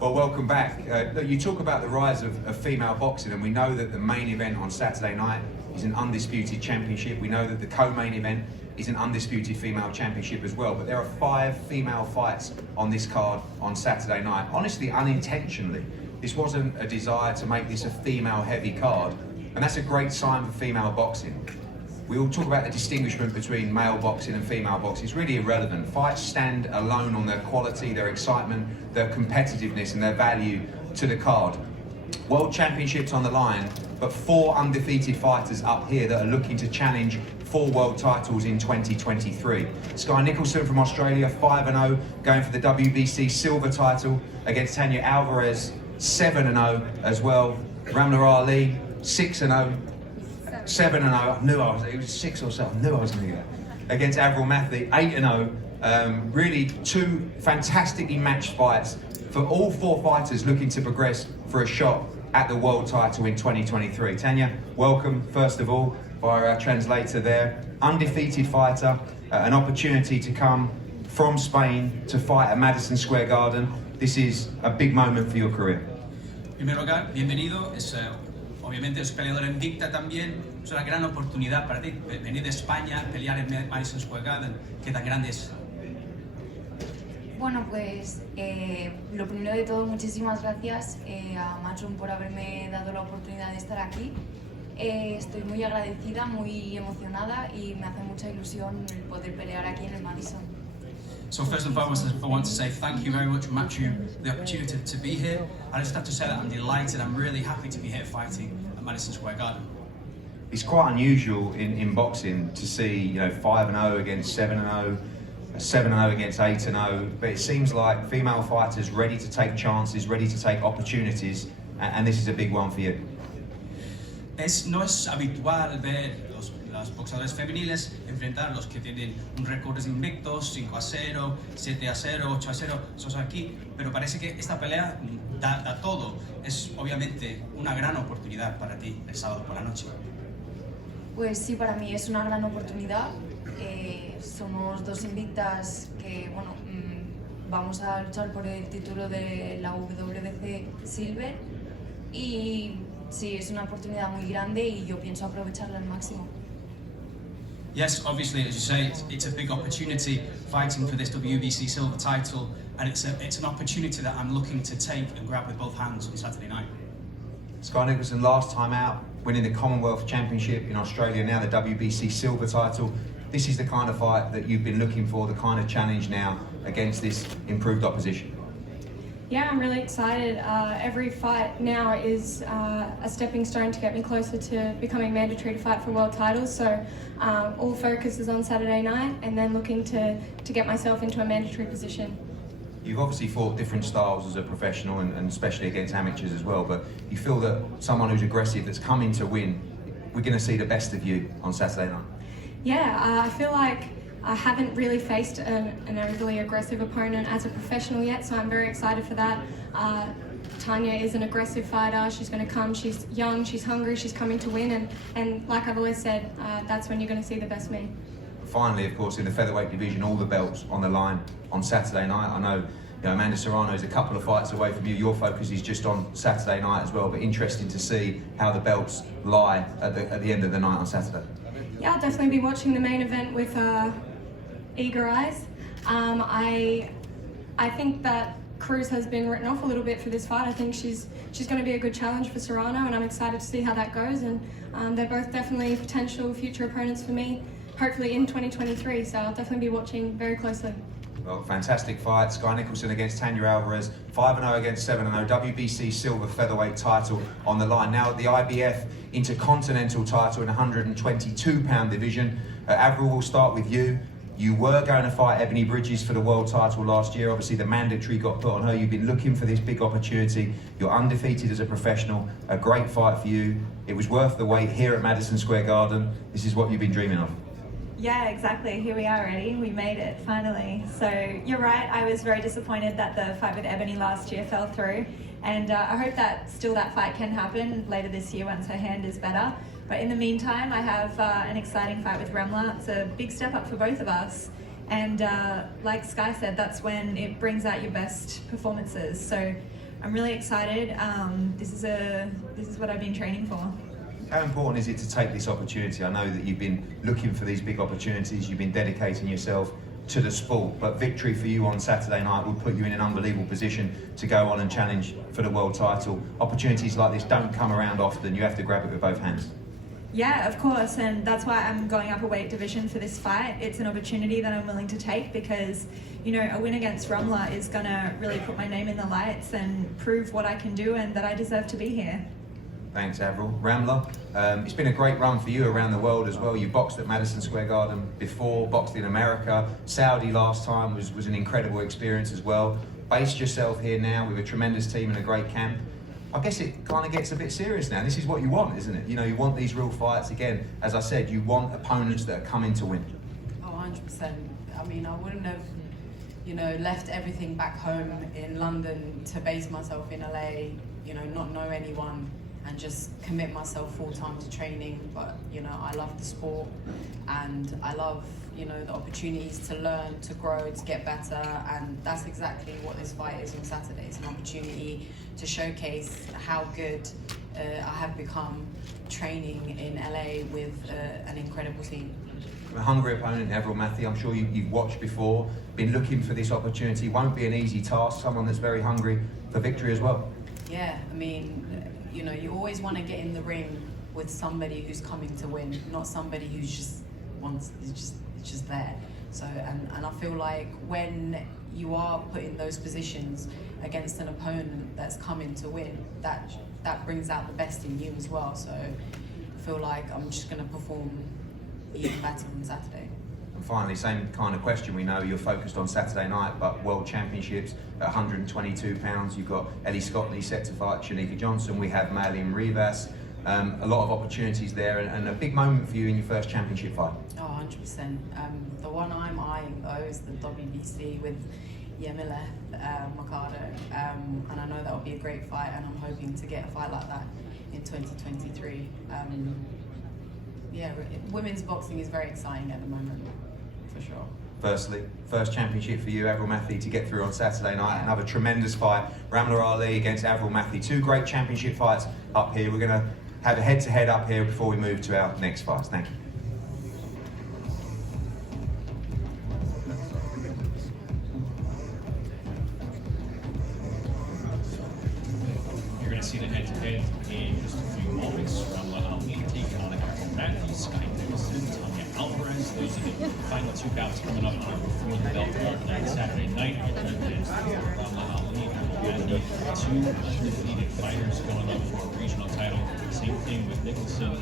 Well, welcome back. Look, you talk about the rise of female boxing, and we know that the main event on Saturday night is an undisputed championship. We know that the co-main event is an undisputed female championship as well. But there are 5 female fights on this card on Saturday night. Honestly, unintentionally, this wasn't a desire to make this a female-heavy card, and that's a great sign for female boxing. We all talk about the distinguishment between male boxing and female boxing. It's really irrelevant. Fights stand alone on their quality, their excitement, their competitiveness and their value to the card. World Championships on the line, but 4 undefeated fighters up here that are looking to challenge 4 world titles in 2023. Sky Nicholson from Australia, 5-0, going for the WBC silver title against Tanya Alvarez, 7-0 as well. Ramla Ali, 6-0. 7-0, I knew it was 6 or 7, I knew I was going to get that. Against Avril Mathy, 8-0. Really 2 fantastically matched fights for all 4 fighters looking to progress for a shot at the world title in 2023. Tanya, welcome, first of all, via our translator there. Undefeated fighter, an opportunity to come from Spain to fight at Madison Square Garden. This is a big moment for your career. En primer lugar, bienvenido. Obviamente es peleador invicta también, es una gran oportunidad para ti, venir de España, pelear en Madison Square Garden, ¿qué tan grande es? Bueno, pues lo primero de todo, muchísimas gracias a Matchroom por haberme dado la oportunidad de estar aquí. Estoy muy agradecida, muy emocionada y me hace mucha ilusión el poder pelear aquí en el Madison. So first and foremost, I want to say thank you very much, Matchroom, for the opportunity to be here. I just have to say that I'm delighted, I'm really happy to be here fighting at Madison Square Garden. It's quite unusual in boxing to see, 5-0 against 7-0, 7-0 against 8-0, but it seems like female fighters ready to take chances, ready to take opportunities, and this is a big one for you. No es habitual ver los boxeadores femeniles enfrentar a los que tienen un récord invictos, 5-0, 7-0, 8-0, sos aquí, pero parece que esta pelea da todo. Es obviamente una gran oportunidad para ti el sábado por la noche. Pues sí, para mí es una gran oportunidad. Somos 2 invictas que, bueno, vamos a luchar por el título de la WBC Silver y sí, es una oportunidad muy grande y yo pienso aprovecharla al máximo. Yes, obviously, as you say, it's a big opportunity fighting for this WBC silver title, and it's an opportunity that I'm looking to take and grab with both hands on Saturday night. Sky Nicholson, last time out, winning the Commonwealth Championship in Australia, now the WBC silver title. This is the kind of fight that you've been looking for, the kind of challenge now against this improved opposition. Yeah, I'm really excited. Every fight now is a stepping stone to get me closer to becoming mandatory to fight for world titles. So all focus is on Saturday night and then looking to get myself into a mandatory position. You've obviously fought different styles as a professional and especially against amateurs as well, but you feel that someone who's aggressive, that's coming to win, we're going to see the best of you on Saturday night? Yeah, I feel like I haven't really faced an overly aggressive opponent as a professional yet, so I'm very excited for that. Tanya is an aggressive fighter. She's going to come, she's young, she's hungry, she's coming to win, and like I've always said, that's when you're going to see the best me. Finally, of course, in the featherweight division, all the belts on the line on Saturday night. I know, Amanda Serrano is a couple of fights away from you. Your focus is just on Saturday night as well, but interesting to see how the belts lie at the end of the night on Saturday. Yeah, I'll definitely be watching the main event with eager eyes. I think that Cruz has been written off a little bit for this fight. I think she's going to be a good challenge for Serrano, and I'm excited to see how that goes. And they're both definitely potential future opponents for me, hopefully in 2023. So I'll definitely be watching very closely. Well, fantastic fight. Sky Nicholson against Tanya Alvarez, 5-0 against 7-0, WBC silver featherweight title on the line. Now at the IBF Intercontinental title in 122-pound division. Avril, we'll start with you. You were going to fight Ebony Bridges for the world title last year. Obviously the mandatory got put on her. You've been looking for this big opportunity. You're undefeated as a professional. A great fight for you. It was worth the wait here at Madison Square Garden. This is what you've been dreaming of. Yeah, exactly. Here we are already. We made it, finally. So you're right, I was very disappointed that the fight with Ebony last year fell through. And I hope that still that fight can happen later this year once her hand is better. But in the meantime, I have an exciting fight with Ramla. It's a big step up for both of us. And like Sky said, that's when it brings out your best performances. So I'm really excited. This is what I've been training for. How important is it to take this opportunity? I know that you've been looking for these big opportunities, you've been dedicating yourself to the sport, but victory for you on Saturday night would put you in an unbelievable position to go on and challenge for the world title. Opportunities like this don't come around often, you have to grab it with both hands. Yeah, of course, and that's why I'm going up a weight division for this fight. It's an opportunity that I'm willing to take because, you know, a win against Ramla is gonna really put my name in the lights and prove what I can do and that I deserve to be here. Thanks, Avril. Ramla, it's been a great run for you around the world as well. You boxed at Madison Square Garden before, boxed in America. Saudi last time was an incredible experience as well. Based yourself here now with a tremendous team and a great camp. I guess it kind of gets a bit serious now. This is what you want, isn't it? You know, you want these real fights. Again, as I said, you want opponents that are coming to win. Oh, 100%. I mean, I wouldn't have, you know, left everything back home in London to base myself in LA, you know, not know anyone, and just commit myself full-time to training. But, you know, I love the sport and I love, you know, the opportunities to learn, to grow, to get better, and that's exactly what this fight is on Saturday. It's an opportunity to showcase how good I have become training in LA with an incredible team. A hungry opponent, Avril Matthew. I'm sure you've watched before, been looking for this opportunity. Won't be an easy task, someone that's very hungry for victory as well. Yeah, I mean, you know, you always want to get in the ring with somebody who's coming to win, not somebody who's just there. So, and I feel like when you are put in those positions against an opponent that's coming to win, that brings out the best in you as well. So I feel like I'm just going to perform even better on Saturday. And finally, same kind of question. We know you're focused on Saturday night, but World Championships at 122 pounds. You've got Ellie Scottley set to fight Shanika Johnson. We have Marlene Rivas. A lot of opportunities there, and a big moment for you in your first championship fight. Oh, 100%. The one I'm eyeing though is the WBC with Yamile Mercado, and I know that will be a great fight, and I'm hoping to get a fight like that in 2023. Yeah, women's boxing is very exciting at the moment, for sure. Firstly, first championship for you, Avril Matthew, to get through on Saturday night. Another tremendous fight, Ramla Ali against Avril Matthew. Two great championship fights up here. We're going to have a head-to-head up here before we move to our next fights. Thank you. You're going to see the head-to-head in just a few moments. Ramla Ali taking on Avril Matthew, Sky Nicholson, Tanya Alvarez. Those are the final two bouts coming up for the belt on Saturday night. Ramla Ali and the two undefeated fighters going up for a regional title. Same thing with Nicholson